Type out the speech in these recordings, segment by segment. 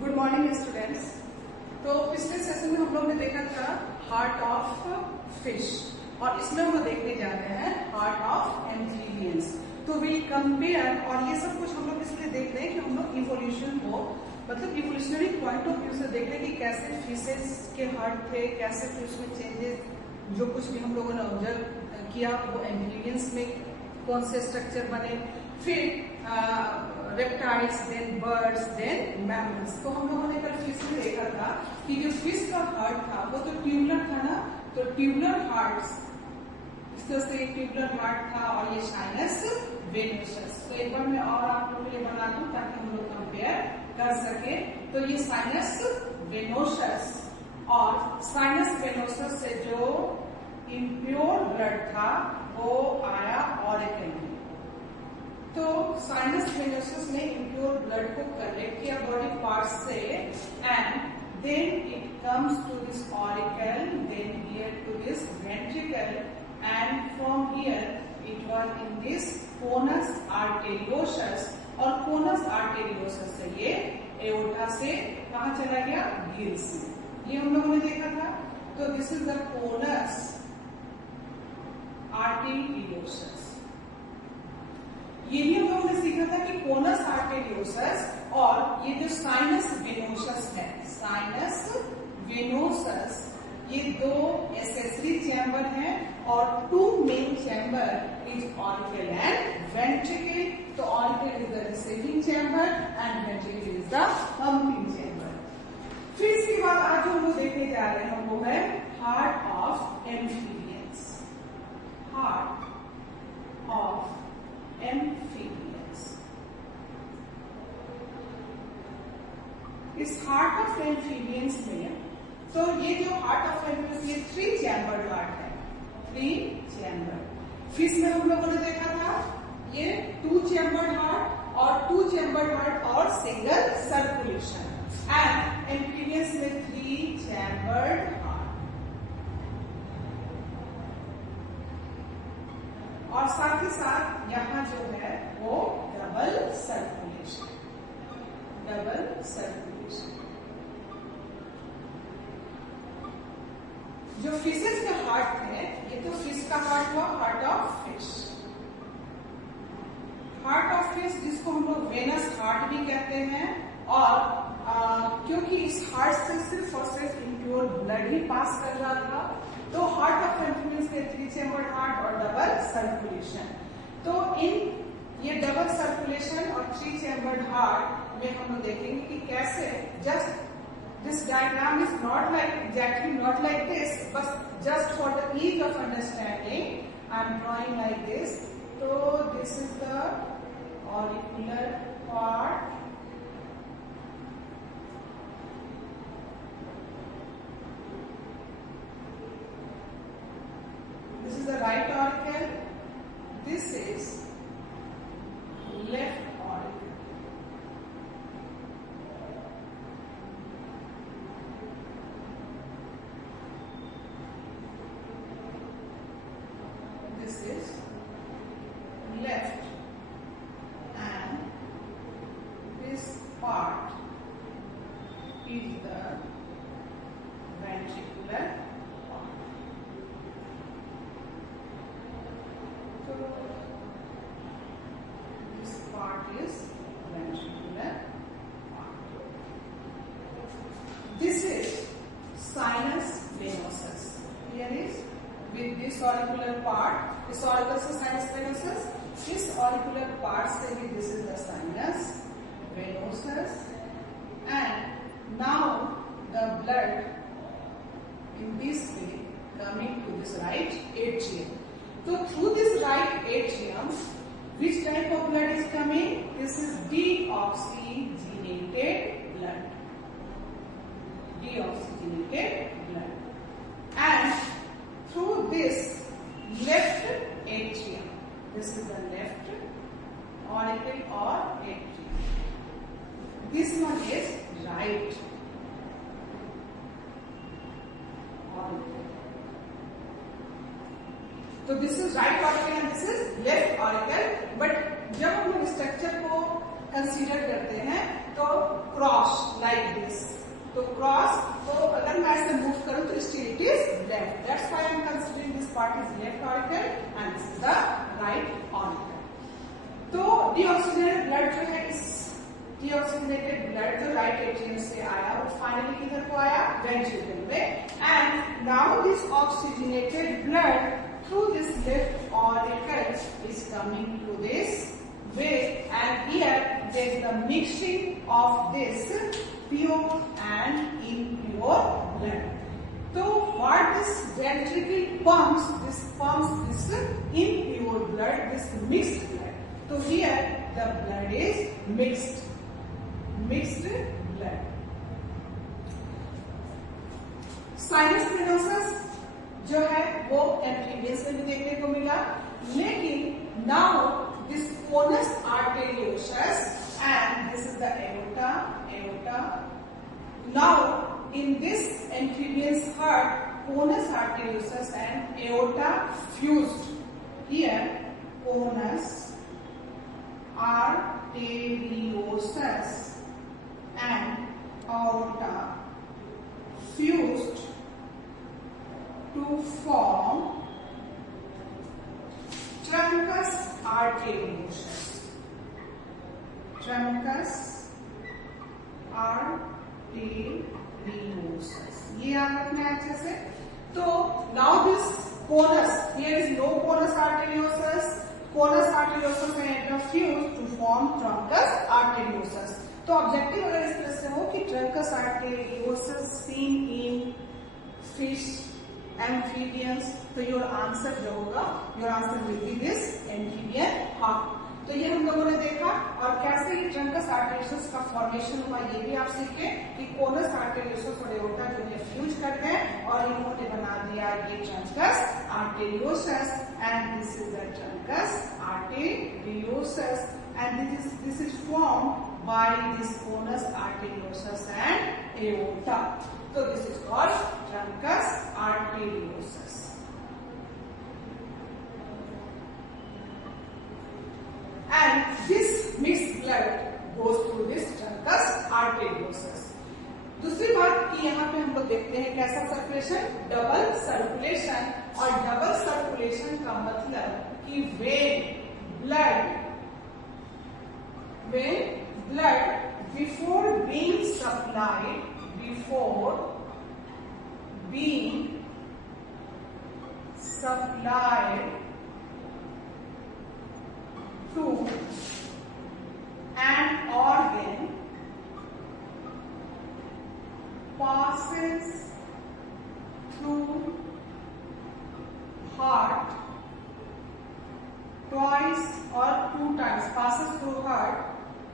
Good morning students. तो पिछले सेशन में हम लोग ने देखा था हार्ट ऑफ फिश और इसमें हम लोग देखने जा रहे हैं हार्ट ऑफ एम्फीबियंस। तो वी कंपेयर, और ये सब कुछ हम लोग इसलिए देख रहे हैं कि हम लोग इवोल्यूशन को मतलब इवोल्यूशनरी पॉइंट ऑफ व्यू से देख रहे हैं कि कैसे फिशेस के हार्ट थे, कैसे फिर उसमें चेंजेस जो कुछ भी हम लोगों ने ऑब्जर्व किया वो एम्फीबियंस में कौन से स्ट्रक्चर बने, फिर reptiles, then birds, then mammals. तो हम लोगों ने कल फिश में देखा था कि जो फिश का हार्ट था वो तो ट्यूबुलर था ना, तो ट्यूबुलर हार्ट्स इस तरह से ट्यूबुलर हार्ट था और ये साइनस वेनोसस। तो एक बार मैं और आप लोगों के लिए बना दूं ताकि हम लोग कंपेयर कर सके। तो ये साइनस वेनोसस और साइनस वेनोसस से जो इम्प्योर ब्लड था वो आया ऑरिकल में। तो साइनस वेनोसस ने इम्प्योर ब्लड को कलेक्ट किया बॉडी पार्ट्स से and then it comes to this auricle, then here to this ventricle and from here it was in this conus arteriosus और कोनस आर्टेरियोसस से ये एओर्टा से कहां चला गया, गिल्स में। ये हम लोगों ने देखा था। तो this is the conus arteriosus. ये भी हम लोगों ने सीखा था कि कोनस आर्टेरियोसस और ये जो साइनस वेनोसस है, साइनस वेनोसस, ये दो एसेसरी चैम्बर हैं और two main chamber is auricle and ventricle. तो auricle is the receiving chamber and ventricle is the pumping chamber. फिर इसके बाद आज जो हम लोग देखने जा रहे हैं वो है heart of amphibians. Heart of amphibians. इस हार्ट ऑफ एम्फीबियंस में, तो ये जो हार्ट ऑफ एम्फीबियंस ये 3 चैम्बर्ड हार्ट है, 3 चैम्बर। फिश में हम लोगों ने देखा था ये 2 चैम्बर्ड हार्ट और 2 चैम्बर्ड हार्ट और सिंगल सर्कुलेशन। एंड एम्फीबियंस में 3 चैम्बर्ड और साथ ही साथ यहाँ जो है वो डबल सर्कुलेशन, डबल सर्कुलेशन। जो फिशेस का हार्ट है ये तो फिश का हार्ट हुआ, heart of fish. Heart of fish जिसको हम लोग वेनस हार्ट भी कहते हैं और क्योंकि इस हार्ट से सिर्फ और सिर्फ इम्प्योर ब्लड ही पास कर रहा था, तो हार्ट ऑफ एम्फीबियंस में 3 चैम्बर्ड हार्ट और डबल सर्कुलेशन। तो इन ये डबल सर्कुलेशन और 3 चैम्बर्ड हार्ट में हम लोग देखेंगे कि कैसे just this diagram is not like exactly not like this, बस just for the ease of understanding I am drawing like this. तो this is the auricular part, this is the right auricle, this is left auricle. This is left and this part is the ventricular. This part is ventricular part. This is sinus venosus. Here is with this auricular part, this auricle से sinus venosus, this auricular part से भी this is the sinus venosus, and now the blood in this way coming to this right atrium. So through this right atrium, which type of blood is coming? This is deoxygenated blood. Deoxygenated blood. And through this left atrium, this is the left auricle or atrium. This one is right auricle. तो this is right auricle and this is left auricle. But जब हम लोग structure को consider करते हैं तो cross cross like this. तो cross, तो अगर मैं ऐसे मूव करूं तो still it is left, that's why I am considering this part is left auricle and this is the right auricle. तो डीऑक्सीजनेटेड ब्लड जो है, इस डीऑक्सीजनेटेड ब्लड जो राइट एट्रियम से आया वो फाइनली किधर को आया, वेंट्रिकल में, and now this oxygenated blood through this left auricle is coming to this way, and here there is the mixing of this pure and impure blood. So what this ventricle pumps, this pumps this impure blood, this mixed blood. So here the blood is mixed blood. Sinus venosus जो है वो एम्फीबियंस में भी देखने को मिला, लेकिन now this conus arteriosus and this is the aorta. Now in this amphibians heart, conus arteriosus and aorta fused. Here conus arteriosus and aorta fused to form truncus arteriosus. Truncus arteriosus, ये याद रखना है अच्छे से। तो now this conus, here is no conus arteriosus, conus arteriosus and fused to form truncus arteriosus। तो ऑब्जेक्टिव अगर इस तरह से हो कि truncus arteriosus seen in fish, amphibians, तो योर आंसर जो होगा, your answer will be this amphibian heart. तो ये हम लोगों ने देखा, और कैसे ये ट्रंकस आर्टेरियोसस का फॉर्मेशन हुआ ये भी आप सीखे कि कोनस आर्टेरियोसस और एओर्टा जो है फ्यूज कर गए और इन्होंने बना दिया ये trunks arteriosus, and this is the trunks arteriosus, and this is formed by this conus arteriosus and aorta. So this is called truncus arteriosus. And this mixed blood goes through this truncus arteriosus. दूसरी बात कि यहाँ पे हम लोग देखते हैं कैसा सर्कुलेशन, डबल सर्कुलेशन। और डबल सर्कुलेशन का मतलब कि when blood before being supplied to an organ passes through heart twice or 2 times, passes through heart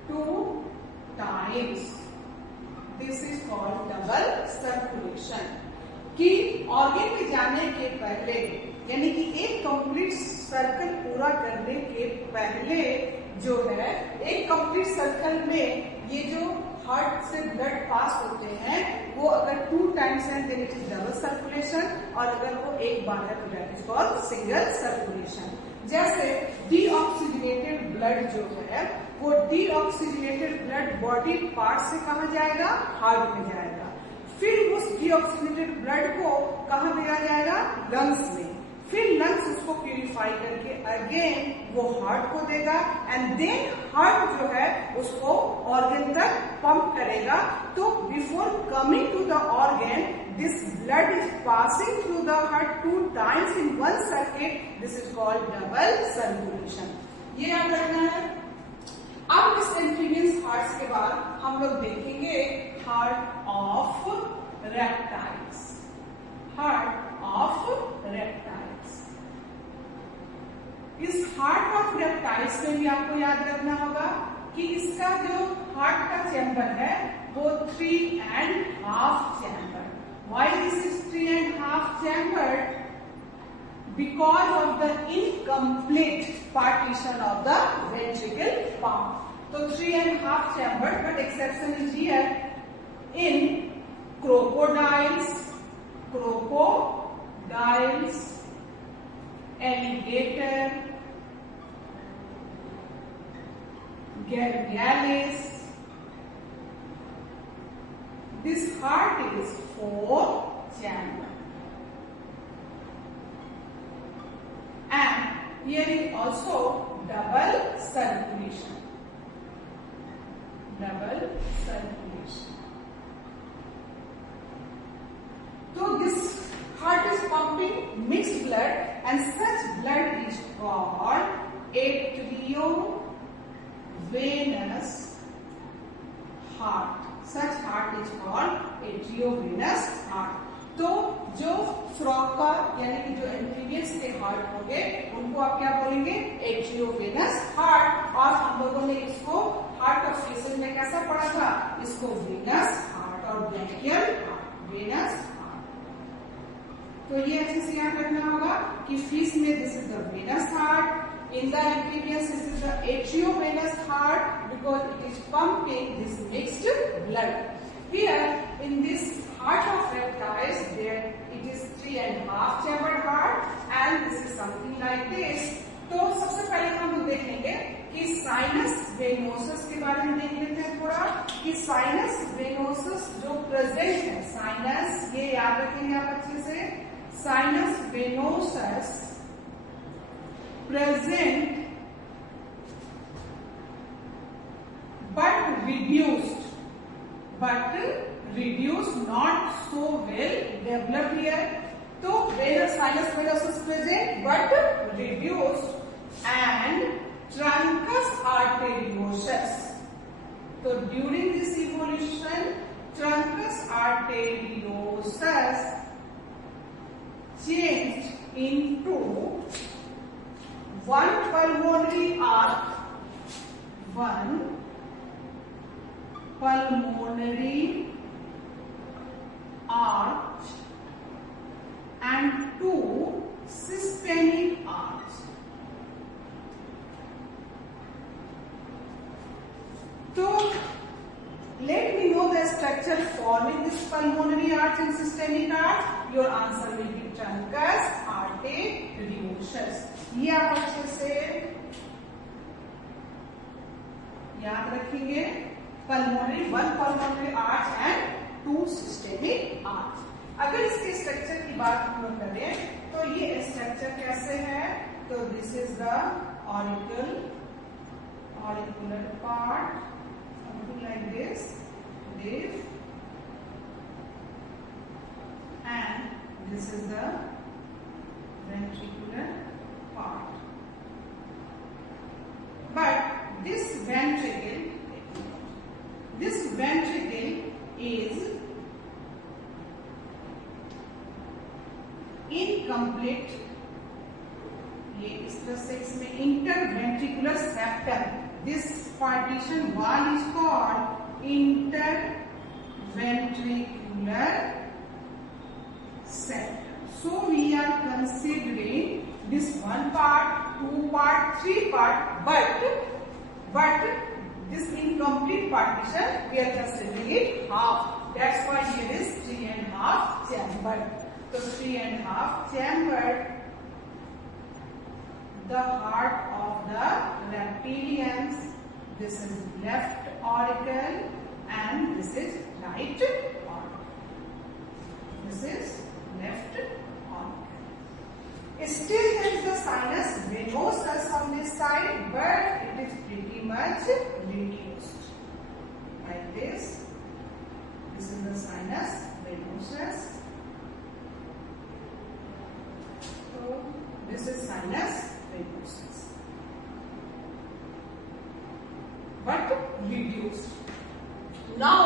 2 times. This is called double circulation। कि ऑर्गन में जाने के पहले, यानी कि एक कंप्लीट सर्कल पूरा करने के पहले जो है, एक कंप्लीट सर्कल में ये जो हार्ट से ब्लड पास होते हैं वो अगर 2 टाइम्स हैं then it is double circulation, और अगर वो एक बार है तो that is called single circulation. जैसे डीऑक्सीजनेटेड ब्लड जो है वो डीऑक्सीजनेटेड ब्लड बॉडी पार्ट से कहाँ जाएगा, हार्ट में जाएगा। फिर उस डीऑक्सीजनेटेड ब्लड को कहाँ दिया जाएगा, लंग्स में। फिर लंग्स उसको प्यूरिफाई करके अगेन वो हार्ट को देगा, एंड देन हार्ट जो है उसको ऑर्गन तक पंप करेगा। तो before coming to the organ this blood is passing through the heart 2 times in 1 circuit, this is called double circulation. ये याद रखना है। अब इस एम्फीबियंस हार्ट्स के बाद हम लोग देखेंगे heart of reptiles. Heart of reptiles, इस हार्ट ऑफ रेप्टाइल्स में भी आपको याद रखना होगा कि इसका जो हार्ट का चैम्बर है वो 3.5 chamber. Why this is 3.5 chamber? Because of the incomplete partition of the ventricle pump. So 3.5 chamber, but exception is here in crocodiles, alligator, Gargalis, this heart is 4 chamber. And here is also double circulation. Double circulation. So this heart is pumping mixed blood, and such blood is called atriovenous heart. Such heart is called atriovenous heart. तो जो फ्रॉग का यानी कि जो एम्फीबियंस के हार्ट होंगे उनको आप क्या बोलेंगे? Atrioveneous heart. और हम लोगों ने इसको हार्ट ऑफ फिशेस में कैसा पढ़ा था? इसको वेनस हार्ट और ब्रैकियल हार्ट, वेनस हार्ट। तो ये अच्छे से याद रखना होगा कि फिश में this is the venous heart, in the amphibians this is the atriovenous heart because it is pumping this mixed blood. Here in this heart of reptiles, there it is 3.5 chambered heart, and this is something like this. तो सबसे पहले हम लोग देखेंगे कि sinus venosus के बारे में देख लेते हैं थोड़ा, कि साइनस वेनोसस जो प्रेजेंट है, साइनस ये याद रखेंगे आप अच्छे से, sinus venosus present but reduced, not so well developed here. So venous sinus venosus present but reduced, and truncus arteriosus. So during this evolution, truncus arteriosus changed into one pulmonary arch, one pulmonary arch and 2 systemic arch. So let me know the structure forming this pulmonary arch and systemic arch. Your answer will be truncus arteriosus. ये आप अच्छे से याद रखेंगे, pulmonary, one pulmonary arch and 2 systemic arch. अगर इसके स्ट्रक्चर की बात हम लोग करें तो ये स्ट्रक्चर कैसे है? तो this is the auricular part, something like this, and this is the ventricular part. But this ventricle is incomplete. ये इस तरह से इसमें interventricular septum. This partition wall is called interventricular septum. So we are considering this 1 part, 2 part, 3 part, but this incomplete partition, we are considering it half. That's why here is 3.5 chambered. So 3.5 chambered, the heart of the reptilians. This is left auricle and this is right auricle. This is left auricle. Still there is the sinus venosus on this side, but it is pretty much reduced. Like this. This is the sinus venosus. So this is sinus venosus, but reduced. Now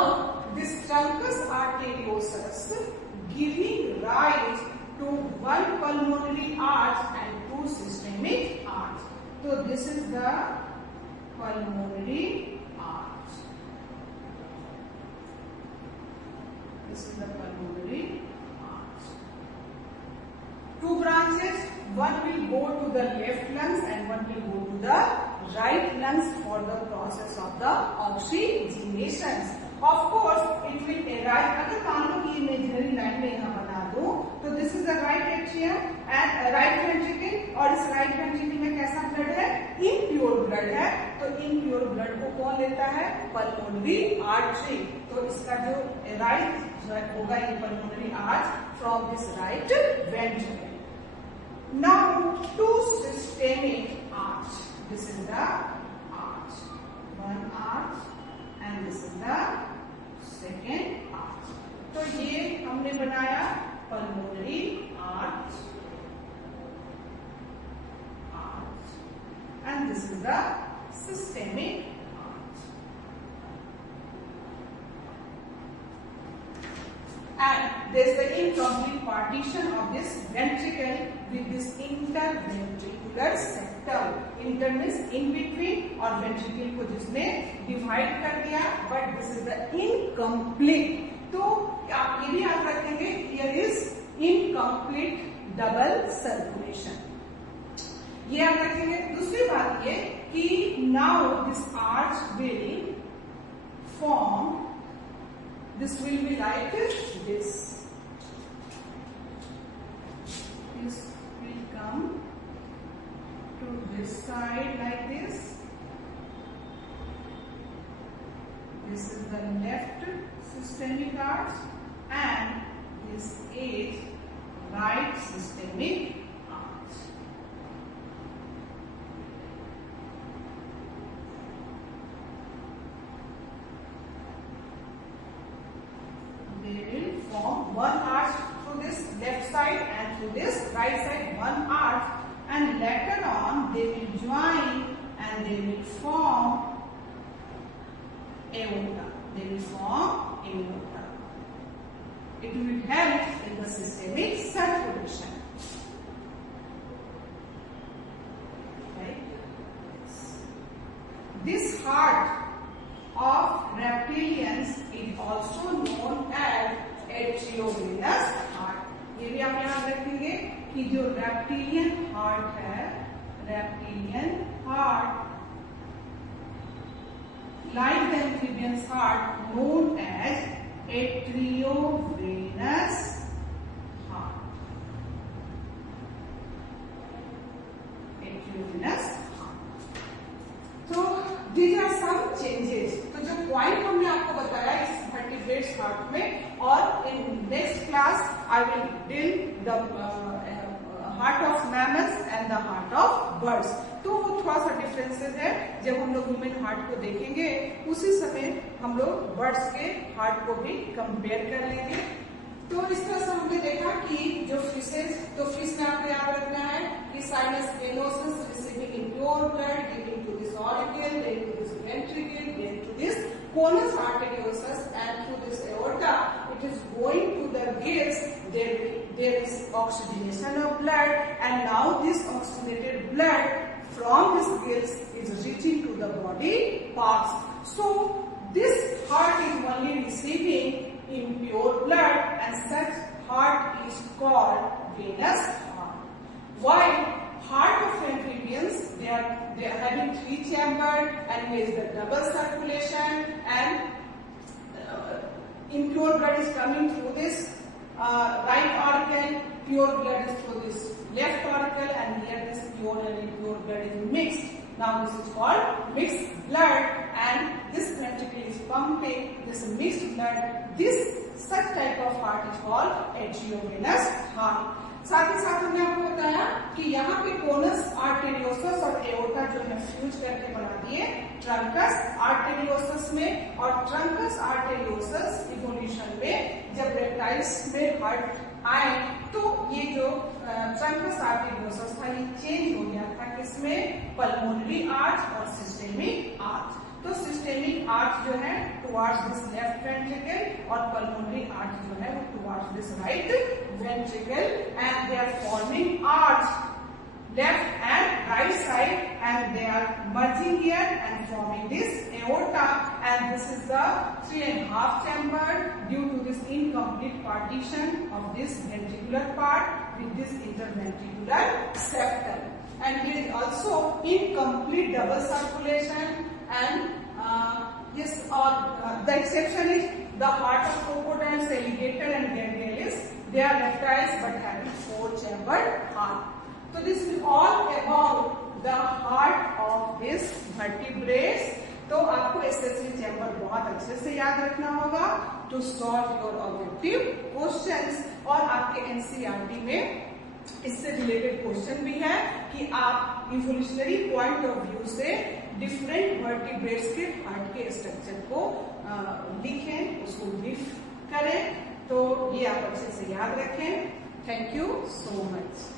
this truncus arteriosus giving rise to 1 pulmonary arch and 2 systemic arch. So this is the pulmonary arch. This is the pulmonary arch. 2 branches, one will go to the left lungs and one will go to the right lungs for the process of the oxygenation. Of course, it will arrive. अगर मान लो कि imaginary line में यहाँ बना दूं, तो this is the right atrium and right ventricle, और इस राइट वेंट्रिकल में कैसा ब्लड है? इम्प्योर ब्लड है। तो इम्प्योर ब्लड को कौन लेता है? Pulmonary artery. तो इसका जो rise होगा ये pulmonary arch from this right ventricle. Now to systemic arch. This is the arch, one arch, and this is the second arch. तो ये हमने बनाया pulmonary arch, and this is the systemic arch. And there is the incomplete partition of this ventricle with this interventricular septum. Inter means in between और ventricle को जिसने divide कर दिया, but this is the incomplete. तो आप ये भी याद रखेंगे, here is incomplete double circulation. ये याद रखेंगे. दूसरी बात ये कि now this arch will form. This will be like this. This will come to this side like this. This is the left systemic arch, and this is right systemic arch. They will form one arch through this left side and through this right side, one arch, and later on they will join and they will form aorta. They will form aorta. It will help in the systemic circulation. Right? This heart of reptilians is also known as atriovenous heart. ये भी आप याद रखेंगे कि जो reptilian heart है, reptilian heart like the amphibian's heart known as atriovenous heart. Atriovenous heart. So these are some changes. तो जो पॉइंट हमने आपको बताया इस vertebrates heart में, और in next class I will deal the heart of mammals and the heart of birds. तो वो थोड़ा सा डिफरेंसेस है. जब हम लोग ह्यूमन हार्ट को देखेंगे उसी समय हम लोग बर्ड्स के हार्ट को भी कंपेयर कर लेंगे. तो इस तरह से हमने देखा कि जो फिशेस, तो फिश में आपको याद रखना है कि sinus venosus receiving impure blood giving to this auricle, then to this ventricle, then to this conus arteriosus, and through this aorta it is going to the gills. There is oxygenation of blood, and now this oxygenated blood from this gills is reaching to the body parts. So this heart is only receiving impure blood, and such heart is called venous heart. While heart of amphibians, they are having three chambered, and there is the double circulation, and impure blood is coming through this right auricle, pure blood is through this left auricle, and here this pure and impure blood is mixed. Now this is called mixed blood, and this ventricle is pumping this mixed blood. Such type of heart is called atriovenous heart. साथ ही साथ हमने आपको बताया कि यहाँ पे conus arteriosus और एओर्टा जो है फ्यूज करके बना दिए ट्रंकस आर्टेरियोसस में, और ट्रंकस आर्टेरियोसस इवोल्यूशन में जब रेप्टाइल्स में हार्ट आए तो ये जो ट्रंकस आर्टेरियोसस था ये चेंज हो गया था किसमें, पल्मोनरी आर्च और सिस्टेमिक आर्च. तो सिस्टेमिक आर्च जो है टुवार्ड्स दिस लेफ्ट वेंट्रिकल, और पल्मोनरी आर्च जो है वो towards this right ventricle, and they are forming arch left and right side, and they are merging here and forming this aorta, and this is the 3.5 chamber due to this incomplete partition of this ventricular part with this interventricular septum. And here is also incomplete double circulation, and yes, the exception is the heart of crocodiles, alligator and gargantules. They are reptiles but having 4-chambered heart. So this is all about the heart of this vertebrates. तो आपको accessory chamber बहुत अच्छे से याद रखना होगा to solve your objective questions. और आपके एनसीईआरटी में इससे रिलेटेड क्वेश्चन भी है कि आप इवोल्यूशनरी पॉइंट ऑफ व्यू से डिफरेंट वर्टिब्रेट्स के हार्ट के स्ट्रक्चर को लिखें, उसको ब्रीफ करें। तो ये आप अच्छे से याद रखें। Thank you so much.